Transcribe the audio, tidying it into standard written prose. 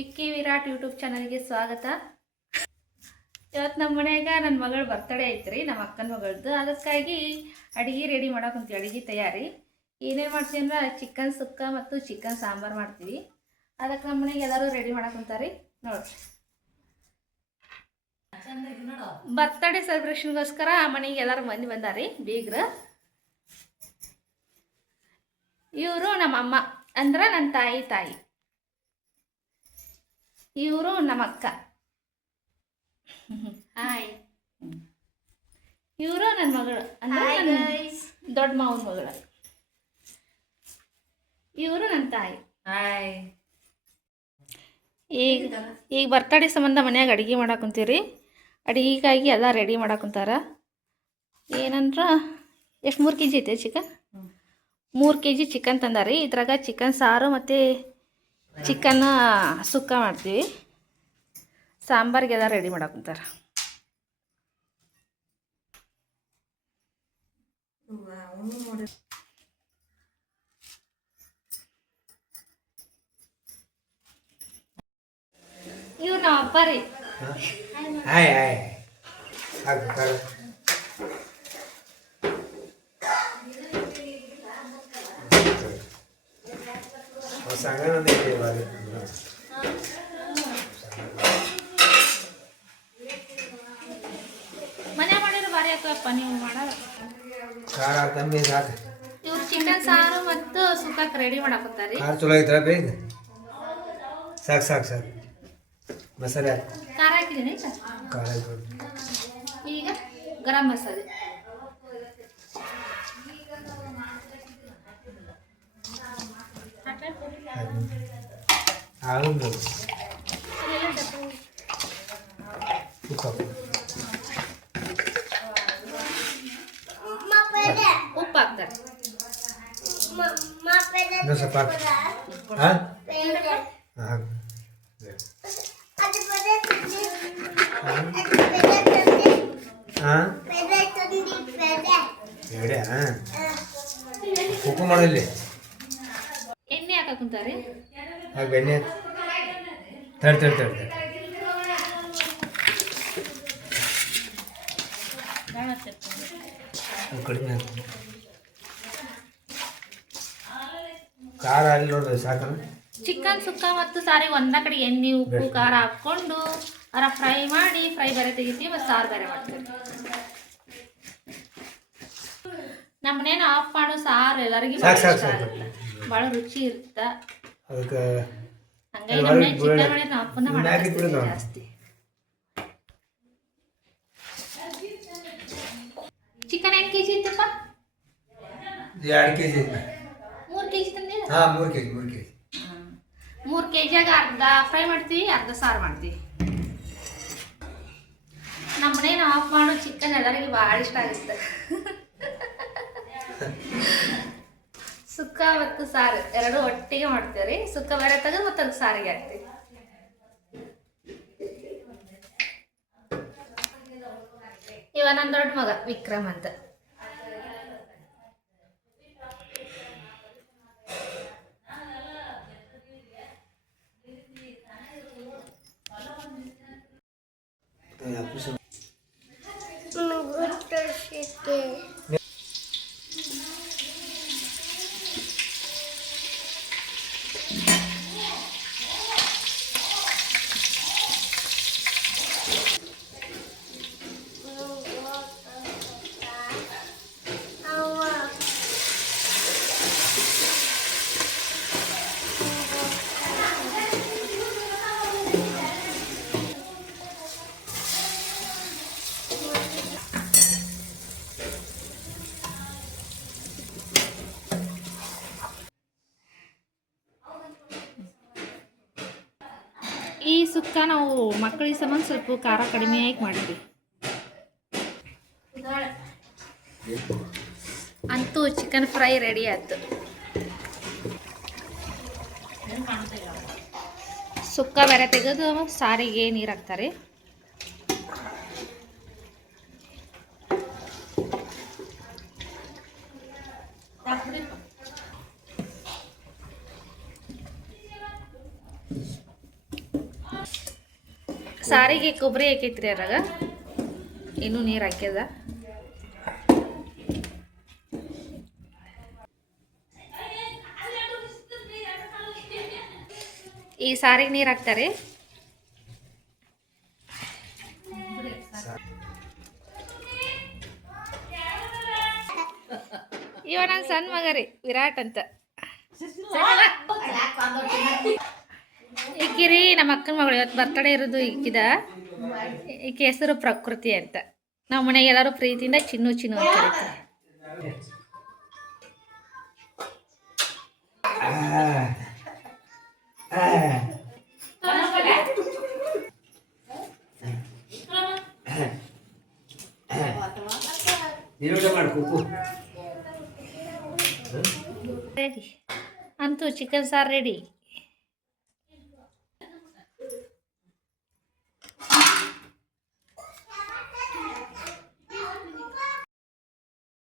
Vicky Virat YouTube ಚಾನಲ್ಗೆ ಸ್ವಾಗತ. ಇವತ್ತು ನಮ್ಮ ಮನೆಯಾಗ ನನ್ನ ಮಗಳ ಬರ್ತಡೇ ಐತ್ರಿ, ನಮ್ಮ ಅಕ್ಕನ ಮಗಳದ್ದು. ಅದಕ್ಕಾಗಿ ಅಡುಗೆ ರೆಡಿ ಮಾಡಕ್ಕೆ ಅಡುಗೆ ತಯಾರಿ ಏನೇನು ಮಾಡ್ತೀವಿ ಅಂದ್ರೆ ಚಿಕನ್ ಸುಕ್ಕ ಮತ್ತು ಚಿಕನ್ ಸಾಂಬಾರು ಮಾಡ್ತೀವಿ. ಅದಕ್ಕೆ ನಮ್ಮ ಮನೆಗೆ ಎಲ್ಲರೂ ರೆಡಿ ಮಾಡಕ್ಕಂತಾರೆ ನೋಡ್ರಿ. ಬರ್ತಡೇ ಸೆಲೆಬ್ರೇಷನ್ಗೋಸ್ಕರ ಆ ಮನೆಗೆ ಎಲ್ಲರೂ ಮಂದಿ ಬಂದಾರಿ ಬೀಗ್ರ. ಇವರು ನಮ್ಮಮ್ಮ ಅಂದ್ರೆ ನನ್ನ ತಾಯಿ. ಇವರು ನಮ್ಮ ಅಕ್ಕ. ಹಾಯ್. ಇವರು ನನ್ನ ಮಗಳು ಅಂದ್ರೆ ದೊಡ್ಡ ಮಾವನ ಮಗಳು. ಇವರು ನನ್ನ ತಾಯಿ. ಹಾಯ್. ಈಗ ಬರ್ತಡೇ ಸಂಬಂಧ ಮನ್ಯಾಗ ಅಡುಗೆ ಮಾಡಾಕುಂತೀವಿ. ಅಡುಗೆಗಾಗಿ ಎಲ್ಲ ರೆಡಿ ಮಾಡಾಕುಂತಾರ. ಏನಂದ್ರೆ ಎಷ್ಟು 3 kg ಐತೆ ಚಿಕನ್? 3 kg chicken ತಂದಾರಿ. ಇದ್ರಾಗ ಚಿಕನ್ ಸಾರು ಮತ್ತು ಚಿಕನ್ ಸುಕ್ಕ ಮಾಡ್ತೀವಿ. ಸಾಂಬಾರಿಗೆಲ್ಲ ರೆಡಿ ಮಾಡಾಕುಂತಾರ. ಇವ್ರು ನಮ್ಮ ಅಪ್ಪ ರೀ. ಮನೆ ಮಾಡಿದ್ರೆ ಬಾರಿ ಆಗ್ತವಪ್ಪ ನೀವು ಮಾಡೋದು. ಇವ್ರು ಚಿಕನ್ ಸಾರು ಮತ್ತು ಸುಕ್ಕಕ್ಕೆ ರೆಡಿ ಮಾಡಾಕತ್ತಾರೆ. ಚಲೋ ಐತ್ರ ಬೇಗ ಸಾಕು ಮಸಾಲೆ ಖಾರ ಹಾಕಿದ್ದೀನಿ. ಈಗ ಗರಂ ಮಸಾಲೆ, ಉಪ್ಪು ಹಾಕ್ತಾರೆ. ಉಪ್ಪು ಮಾಡಲಿ ಎಣ್ಣೆ ಹಾಕುಂತಾರೆ. ಬೆಣ್ಣೆ ತಡ್ತಾರೆ ಕಡಿಮೆ ಖಾರ ಅಲ್ಲಿ ನೋಡ್ರಿ ಸಾಕಲ್ಲ. ಚಿಕನ್ ಸುಕ್ಕ ಮತ್ತು ಸಾರಿ ಒಂದ ಕಡೆ ಎಣ್ಣೆ ಉಪ್ಪು ಖಾರ ಹಾಕ್ಕೊಂಡು ಅರ ಫ್ರೈ ಮಾಡಿ ಬೇರೆ ತೆಗಿತೀವಿ ಮತ್ತು ಸಾರು ಬೇರೆ ಮಾಡ್ತೀವಿ. ನಮ್ಮನೇನು ಆಫ್ ಮಾಡೋ ಸಾರು ಎಲ್ಲರಿಗೂ ಭಾಳ ರುಚಿ ಇರುತ್ತೆ. ಹಂಗಾಗಿ ನಮ್ಮನೆ ಚಿಕನ್ ಮಾಡಿದ್ರೆ ನಾವು ಅಪ್ಪನ ಮಾಡೋದು ಜಾಸ್ತಿ. ಚಿಕನ್ 8 kg ಇತ್ತಪ್ಪ? 2 kg. 3 kg ತಂದಿಲ್ಲ? 3 kg. 3 kg ಅರ್ಧ ಫ್ರೈ ಮಾಡ್ತೀವಿ, ಅರ್ಧ ಸಾರು ಮಾಡ್ತೀವಿ. ನಮ್ಮನೇನು ಆಫ್ ಮಾಡೋ ಚಿಕನ್ ಎಲ್ಲರಿಗೂ ಭಾಳ ಇಷ್ಟ ಆಗುತ್ತೆ. ಸುಕ್ಕ ಮತ್ತು ಸಾರು ಎರಡು ಒಟ್ಟಿಗೆ ಮಾಡ್ತೀವಿ. ಸುಕ್ಕ ಬೇರೆ ತೆಗೆದು ಮತ್ತು ಅದಕ್ಕೆ ಸಾರಿಗೆ ಹಾಕ್ತೀವಿ. ಇವ ನನ್ನ ದೊಡ್ಡ ಮಗ ವಿಕ್ರಮ್ ಅಂತ. ಈ ಸುಕ್ಕ ನಾವು ಮಕ್ಕಳಿಗೆ ಸಂಬಂಧ ಸ್ವಲ್ಪ ಖಾರ ಕಡಿಮೆಯಾಗಿ ಮಾಡಿದ್ವಿ. ಅಂತೂ ಚಿಕನ್ ಫ್ರೈ ರೆಡಿ ಆಯ್ತು. ಸುಕ್ಕ ಬೇರೆ ತೆಗೆದು ಸಾರಿಗೆ ನೀರು ಹಾಕ್ತಾರೆ. ಸಾರಿಗೆ ಕೊಬ್ಬರಿ ಹಾಕೈತ್ರಿ ಅದ್ರಾಗ ಇನ್ನೂ ನೀರು ಹಾಕ್ಯದ. ಈ ಸಾರಿಗೆ ನೀರು ಹಾಕ್ತಾರೆ. ಇವ ನನ್ನ ಸಣ್ಣ ಮಗ ರೀ ವಿರಾಟ್ ಅಂತ. ಈಕಿರಿ ನಮ್ಮ ಅಕ್ಕನ ಮಗಳು ಇವತ್ತು ಬರ್ತಡೇ ಇರೋದು ಈಕಿದ. ಈಕೆ ಹೆಸರು ಪ್ರಕೃತಿ ಅಂತ. ನಮ್ಮ ಮನೆಗೆ ಎಲ್ಲರೂ ಪ್ರೀತಿಯಿಂದ ಚಿನ್ನು ಚಿನ್ನು ಅಂತ ಕರೀತಾರೆ. ರೆಡಿ ಅಂತೂ ಚಿಕನ್ ಸಾರು ರೆಡಿ.